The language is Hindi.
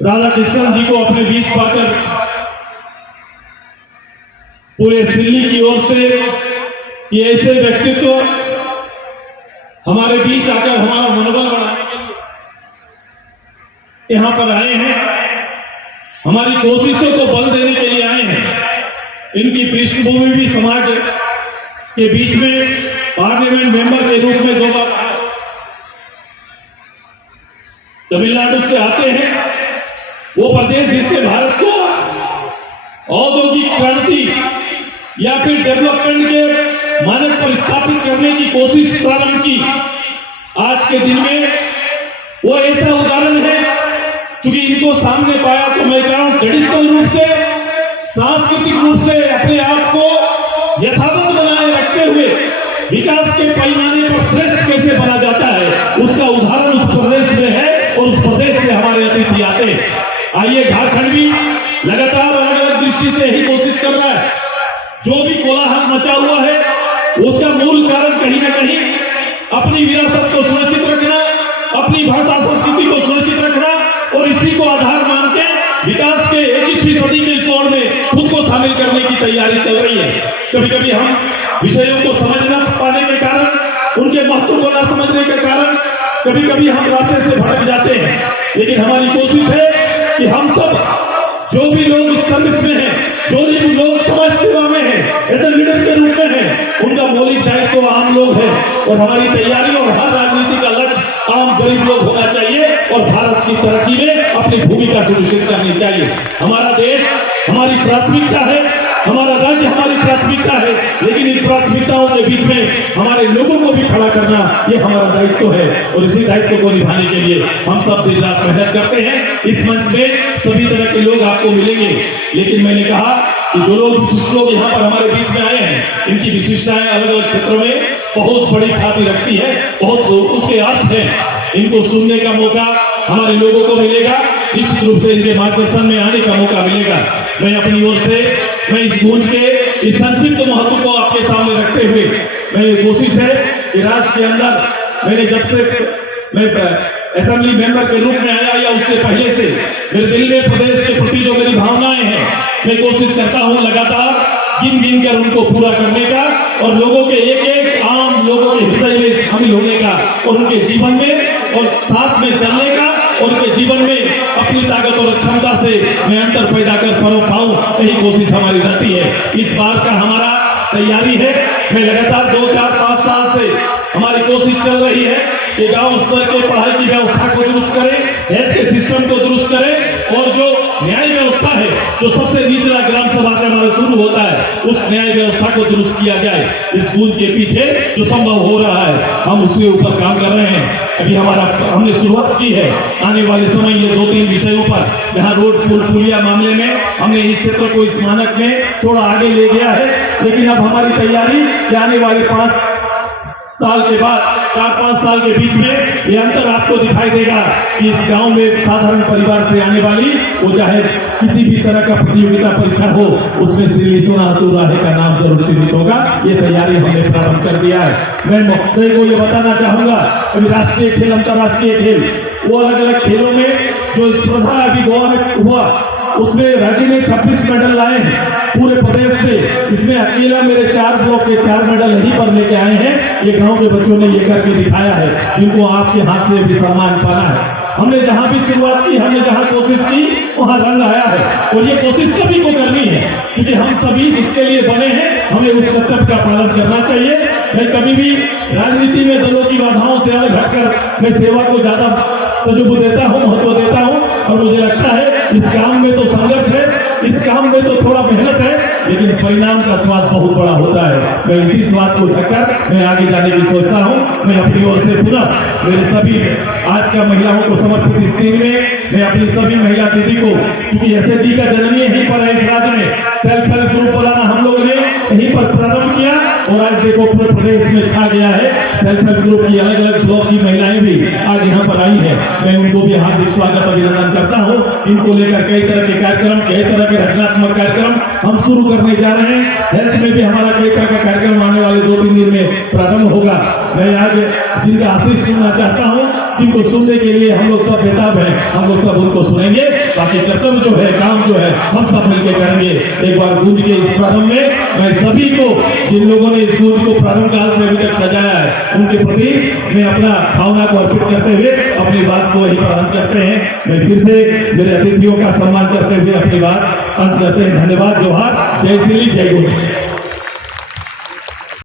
राधा कृष्णन जी को अपने बीच पाकर पूरे सिल्ली की ओर से ये ऐसे व्यक्तित्व हमारे बीच आकर हमारा मनोबल बढ़ाने के लिए यहां पर आए हैं, हमारी कोशिशों को बल देने के लिए आए हैं। इनकी पृष्ठभूमि भी समाज के बीच में पार्लियामेंट मेंबर के रूप में 2 बार रहा है। तमिलनाडु से आते हैं, वो प्रदेश जिससे भारत को औद्योगिक क्रांति या फिर डेवलपमेंट के मानक पर स्थापित करने की कोशिश प्रारंभ की। आज के दिन में वो ऐसा उदाहरण है, क्योंकि इनको सामने पाया तो मैं कह रहा हूं ट्रेडिशनल रूप से, सांस्कृतिक रूप से अपने आप को यथावत बनाए रखते हुए विकास के पैमाने पर श्रेष्ठ कैसे बना जाता है, उसका उदाहरण उस प्रदेश में है और उस प्रदेश से हमारे अतिथि आते हैं। आइए, झारखंड भी लगातार अलग अलग दृष्टि से यही कोशिश कर रहा है। जो भी कोलाहल मचा हुआ है उसका मूल कारण कहीं ना कहीं अपनी विरासत को सुरक्षित रखना, अपनी भाषा संस्कृति को सुरक्षित रखना और इसी को आधार मान के विकास के 21वीं सदी के दौर में खुद को शामिल करने की तैयारी चल रही है। कभी कभी हम विषयों को समझ न पाने के कारण, उनके महत्व को न समझने के कारण कभी कभी हम रास्ते से भटक जाते हैं। लेकिन हमारी कोशिश है कि हम सब जो भी लोग इस सर्विस में हैं, जो भी लोग समाज सेवा में हैं, एज ए लीडर के रूप में हैं, उनका मौलिक दायित्व तो आम लोग हैं और हमारी तैयारी और हर राजनीति का लक्ष्य आम गरीब लोग होना चाहिए और भारत की तरक्की में अपनी भूमिका सुनिश्चित करनी चाहिए। हमारा देश हमारी प्राथमिकता है, हमारा राज्य हमारी प्राथमिकता है, लेकिन इन प्राथमिकताओं के बीच में हमारे लोगों को भी खड़ा करना ये हमारा दायित्व है और इसी दायित्व को निभाने के लिए हम सब दिन रात मेहनत करते हैं। इस मंच में सभी तरह के लोग आपको मिलेंगे, लेकिन मैंने कहा कि जो लोग विशिष्ट लोग यहाँ पर हमारे बीच में आए हैं, इनकी विशिष्टताएं अलग अलग क्षेत्रों में बहुत बड़ी ख्याति रखती है, बहुत उसके अर्थ है। इनको सुनने का मौका हमारे लोगों को मिलेगा, निश्चित रूप से इनके मार्गदर्शन में आने का मौका मिलेगा। मैं अपनी ओर से मैं इस गूंज के इस संक्षिप्त महत्व को आपके सामने रखते हुए मेरी कोशिश है कि राज्य के अंदर मैंने जब से मैं असेंबली मेंबर के रूप में आया या उससे पहले से मेरे दिल में प्रदेश के प्रति जो मेरी भावनाएं हैं, मैं कोशिश करता हूं लगातार गिन गिन कर उनको पूरा करने का और लोगों के एक एक आम लोगों के हृदय में शामिल होने का और उनके जीवन में और साथ में चलने का और उनके जीवन में अपनी ताकत और क्षमता से मैं अंतर पैदा कर पाऊं, यही कोशिश हमारी रहती है। इस बार का हमारा तैयारी है, मैं लगातार 2, 4, 5 साल से हमारी कोशिश चल रही है कि गांव स्तर के पढ़ाई की व्यवस्था को दुरुस्त करें, हेल्थ के सिस्टम को दुरुस्त करें और जो न्याय व्यवस्था है, जो सबसे निचला ग्राम सभा से हमारा शुरू होता है, उस न्याय व्यवस्था को दुरुस्त किया जाए। इस गूंज के पीछे जो संभव हो रहा है हम उसके ऊपर काम कर रहे हैं। अभी हमने शुरुआत की है। आने वाले समय ये 2-3 विषयों पर, जहां रोड पुल पुलिया मामले में हमने इस क्षेत्र को इस मानक में थोड़ा आगे ले गया है, लेकिन अब हमारी तैयारी आने वाले 5 साल के बाद 4-5 साल के बीच में ये अंतर आपको दिखाई देगा कि इस गांव में साधारण परिवार से आने वाली, वो चाहे किसी भी तरह का प्रतियोगिता परीक्षा हो, उसमें श्री विश्वनाथ राहे का नाम जरूर चिन्हित होगा। ये तैयारी हमने प्रारंभ कर दिया है। मैं महोदय को ये बताना चाहूंगा, अभी राष्ट्रीय खेल, अंतर्राष्ट्रीय खेल, वो अलग अलग खेलों में जो स्पर्धा अभी गोवा में हुआ, उसमें राज्य ने 26 मेडल लाए हैं पूरे प्रदेश से। इसमें अकेला मेरे 4 ब्लॉक के 4 मेडल यहीं पर लेके आए हैं। ये गांव के बच्चों ने ये करके दिखाया है, जिनको आपके हाथ से भी सम्मान पाना है। हमने जहां भी शुरुआत की, हमने जहां कोशिश की, वहां रंग आया है और ये कोशिश सभी को करनी है, क्योंकि हम सभी इसके लिए बने हैं। हमें उस कर्तव्य का पालन करना चाहिए। मैं कभी भी राजनीति में दलों की बाधाओं से अलग हटकर मैं सेवा को ज्यादा तजुर्बा देता हूं, महत्व देता हूं और मुझे लगता है इस काम में तो संघर्ष है, इस काम में तो थोड़ा मेहनत है, लेकिन परिणाम का स्वाद बहुत बड़ा होता है। मैं इसी स्वाद को ढककर मैं आगे जाने की सोचता हूं। मैं अपनी ओर से पुनः मेरे सभी आज का महिलाओं को समर्पित इस दिन में मैं अपनी सभी महिला दीदी को, क्योंकि एसएचजी का जन्म यहीं पर है, इस राज्य में सेल्फ हेल्प ग्रुप बनाना हम लोग ने यहीं पर प्रारंभ किया और आज देखो पूरे प्रदेश में छा गया है। सेल्फ हेल्प ग्रुप की अलग अलग ब्लॉक की महिलाएं भी आज यहाँ पर आई है। मैं उनको भी हार्दिक स्वागत अभिनंदन करता हूँ। इनको लेकर कई तरह के कार्यक्रम, कई तरह के रचनात्मक कार्यक्रम हम शुरू करने जा रहे हैं। हेल्थ में भी हमारा कई तरह का कार्यक्रम आने वाले 2-3 दिन में प्रारंभ होगा। मैं आज जिनका आशीष सुनना चाहता हूँ जिनको सुनने के लिए हम लोग सब बेताब हैं, हम लोग सब उनको सुनेंगे। बाकी कर्तव्य जो है, काम जो है, हम सब मिलकर करेंगे। एक बार गूंज के इस प्रारंभ में मैं सभी को, जिन लोगों ने इस गूंज को प्रारंभ काल से अभी तक सजाया है, उनके प्रति मैं अपना भावना को अर्पित करते हुए अपनी बात को यही प्रारंभ करते हैं। मैं फिर से मेरे अतिथियों का सम्मान करते हुए अपनी बात अंत करते हैं। धन्यवाद। जोहार। जय श्री, जय गुरु।